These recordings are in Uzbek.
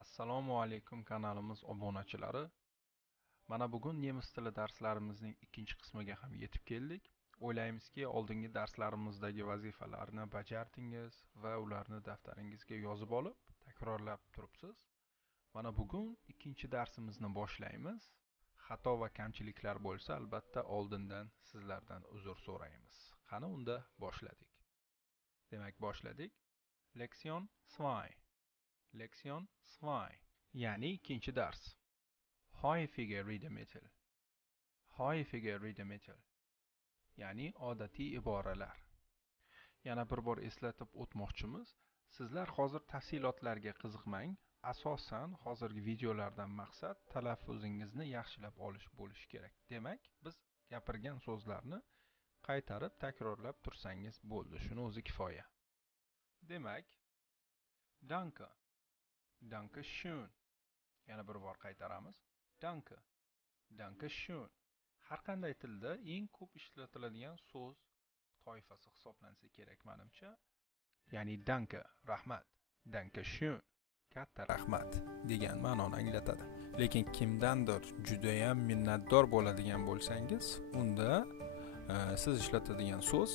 Assalomu alaykum kanalimiz obunachilari. Mana bugun nemis tili darslarimizning ikkinchi qismiga ham yetib keldik. O'ylaymizki, oldingi darslarimizdagi vazifalarni bajardingiz va ularni daftaringizga yozib olib, takrorlab turibsiz. Mana bugun ikkinchi darsimizni boshlaymiz. Xato va kamchiliklar bo'lsa, albatta oldindan sizlardan uzr so'raymiz. Qani unda boshladik. Demak, boshladik. Leksion 2. Leksion 2. Ya'ni ikkinchi dars. Häufige Redemittel. Häufige Redemittel. Ya'ni odatiy iboralar. Yana bir bor eslatib o'tmoqchimiz. Sizlar hozir tafsilotlarga qiziqmang. Asosan hozirgi videolardan maqsad talaffuzingizni yaxshilab olish bo'lishi kerak. Demak, biz gapirgan so'zlarni qaytarib takrorlab tursangiz bo'ldi. Shuni o'zi kifoya. Demak, danke. Danke schön. Yana bir bor qaytaramiz. Danke. Danke schön. Har qanday tilda eng ko'p ishlatiladigan so'z toifasi hisoblansa kerak menimcha. Ya'ni danke, rahmat. Danke schön, katta rahmat degan ma'noni anglatadi. Lekin kimdandir juda ham minnatdor bo'ladigan bo'lsangiz, unda siz ishlatadigan so'z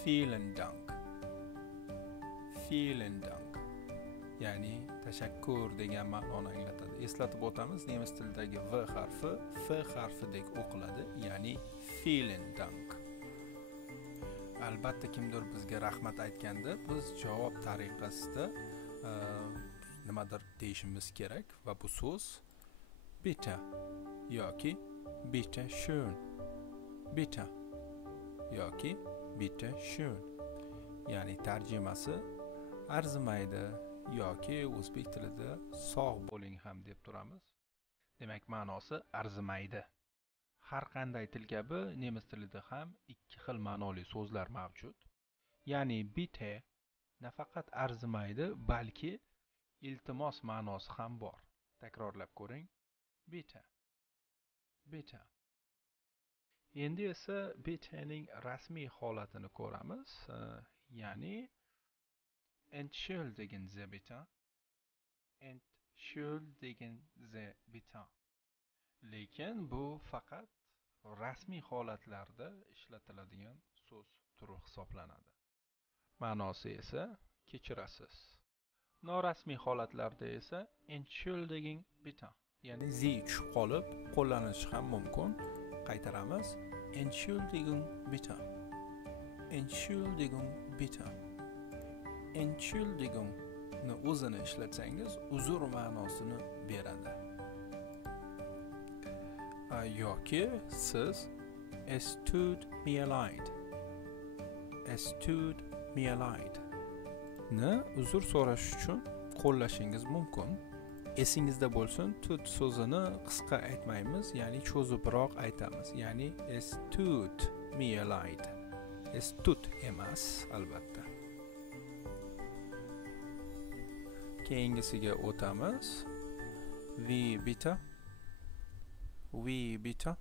vielen Dank. Vielen Dank. Ya'ni tashakkur degan ma'noni anglatadi. Eslatib o'tamiz, nemis tilidagi v harfi f harfidek o'qiladi, ya'ni vielen Dank. Albatta kimdir bizga rahmat aytganda, biz javob tariqasida nimadir deyishimiz kerak va bu so'z bitte yoki bitte schön. Bitte yoki bitte schön. Ya'ni tarjimasi arzimaydi yoki o'zbek tilida sog' bo'ling ham deb turamiz. Demak, ma'nosi arzimaydi. Har qanday til kabi nemis tilida ham ikki xil ma'noli so'zlar mavjud. Ya'ni bitte nafaqat arzimaydi, balki iltimos ma'nosi ham bor. Takrorlab ko'ring. Bitte. Bitte. Endi esa bittening rasmiy holatini ko'ramiz. Ya'ni Entschuldigen Sie bitte. Entschuldigen Sie bitte. Lekin bu faqat rasmiy holatlarda ishlatiladigan so'z turi hisoblanadi. Ma'nosi esa kechirasiz. Norasmiy holatlarda esa Entschuldigen bitte. Ya'ni zi tushib qolib qo'llanishi ham mumkin. Qaytaramiz. Entschuldigen bitte. Entschuldigen bitte. Entschuldigung ni o'zini ishlatsangiz uzr ma'nosini beradi. Yoki siz es tut mir leid. Es tut mir leid ni uzr so'rash uchun qo'llashingiz mumkin. Esingizda bo'lsin, tut so'zini qisqa aytmaymiz, ya'ni cho'zibroq aytamiz. Ya'ni es tut mir leid. Es tut emas, albatta. Keyingisiga o'tamiz. Wie bitte? Wie bitte?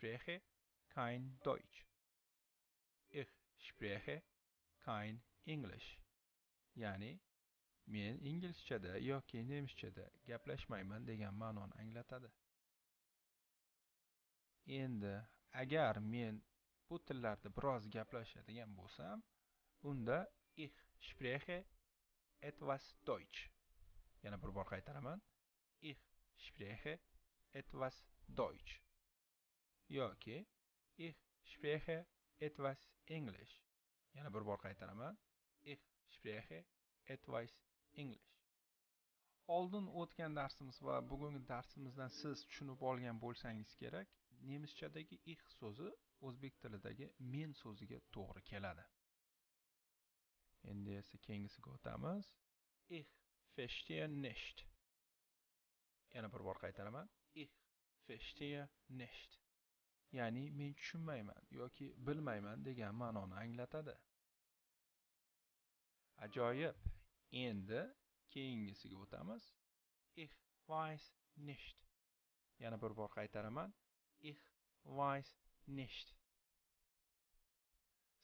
spreche kein Deutsch. Ich spreche kein English. Ya'ni men inglizchada yoki nemischada gaplashmayman degan ma'noni anglatadi. Endi agar men bu tillarda biroz gaplashadigan bo'lsam, unda ich spreche etwas Deutsch. Yana bir bor qaytaraman. Ich spreche etwas Deutsch. Yoki ich spreche etwas English. Yana bir bor qaytaraman. Ich spreche etwas English. Oldin o'tgan darsimiz va bugungi darsimizdan siz tushunib olgan bo'lsangiz kerak, nemischadagi ich so'zi o'zbek tilidagi men so'ziga to'g'ri keladi. Endi esa keyingisiga o'tamiz. Ich verstehe nicht. Yana bir bor qaytaraman. Ich verstehe nicht. Ya'ni men tushunmayman yoki bilmayman degan ma'noni anglatadi. Ajoyib. Endi keyingisiga o'tamiz. Ich weiß nicht. Yana bir bor qaytaraman. Ich weiß nicht.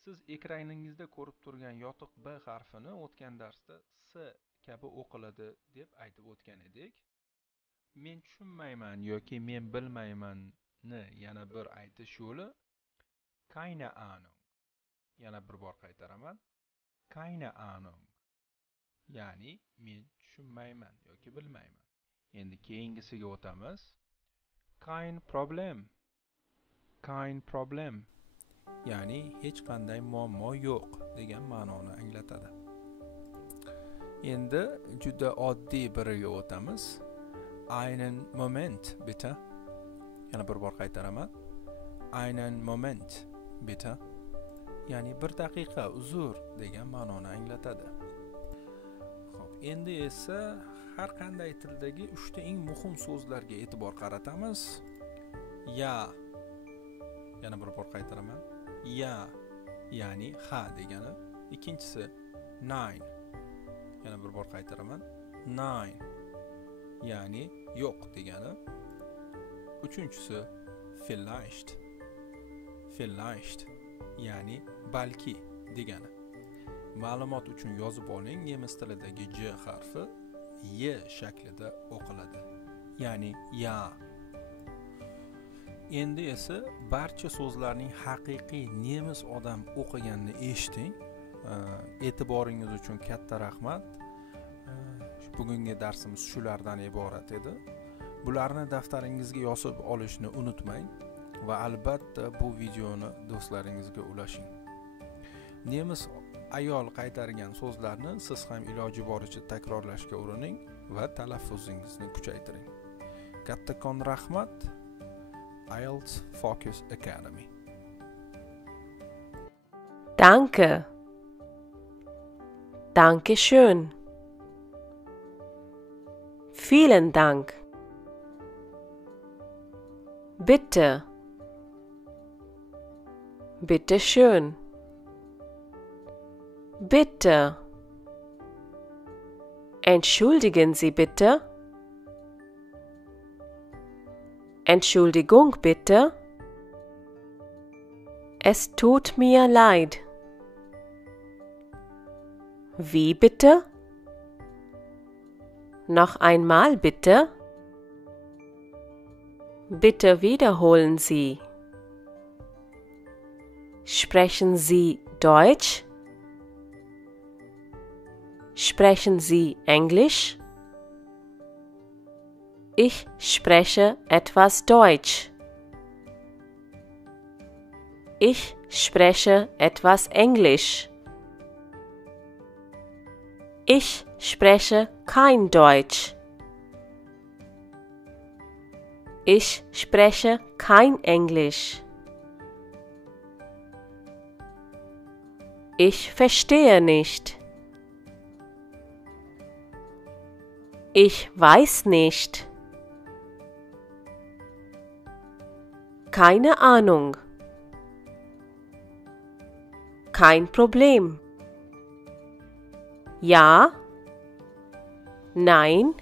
Siz ekraningizda ko'rib turgan yotiq B harfini o'tgan darsda S kabi o'qiladi deb aytib o'tgan edik. Men tushunmayman yoki men bilmaymanni yana bir aytish yo'li keine Ahnung. Yana bir bor qaytaraman. Keine Ahnung. Ya'ni men tushunmayman yoki bilmayman. Endi keyingisiga o'tamiz. Kein Problem. Kein Problem. Ya'ni hech qanday muammo yo'q degan ma'noni anglatadi. Endi juda oddiy biriga o'tamiz. Einen Moment bitte. Yana bir bor qaytaraman. Einen Moment bitte. Ya'ni bir daqiqa uzr degan ma'noni anglatadi. Xo'p, endi esa har qanday tildagi 3 ta eng muhim so'zlarga e'tibor qaratamiz. Ya. Yana bir bor qaytaraman. Ya, ya'ni ha degani. Ikkinchisi nein. Yana bir bor qaytaraman. Nein, ya'ni yo'q degani. Uchinchisi vielleicht. Vielleicht, ya'ni balki degani. Ma'lumot uchun yozib oling, nemis tilidagi J harfi Y shaklida o'qiladi. Ya'ni ya. Endi esa barcha so'zlarning haqiqiy nemis odam o'qiganini eshiting. E'tiboringiz uchun katta rahmat. Bugungi darsimiz shulardan iborat edi. Bularni daftaringizga yozib olishni unutmang va albatta bu videoni do'stlaringizga ulashing. Nemis ayol qaytargan so'zlarni siz ham iloji boricha takrorlashga urining va talaffuzingizni kuchaytiring. Kattakon rahmat. IELTS Focus Academy. Danke. Dankeschön. Vielen Dank. Bitte. Bitte schön. Bitte. Entschuldigen Sie bitte. Entschuldigung bitte. Es tut mir leid. Wie bitte? Noch einmal bitte. Bitte wiederholen Sie. Sprechen Sie Deutsch? Sprechen Sie Englisch? Ich spreche etwas Deutsch. Ich spreche etwas Englisch. Ich spreche kein Deutsch. Ich spreche kein Englisch. Ich verstehe nicht. Ich weiß nicht. Keine Ahnung. Kein Problem. Ja, nein,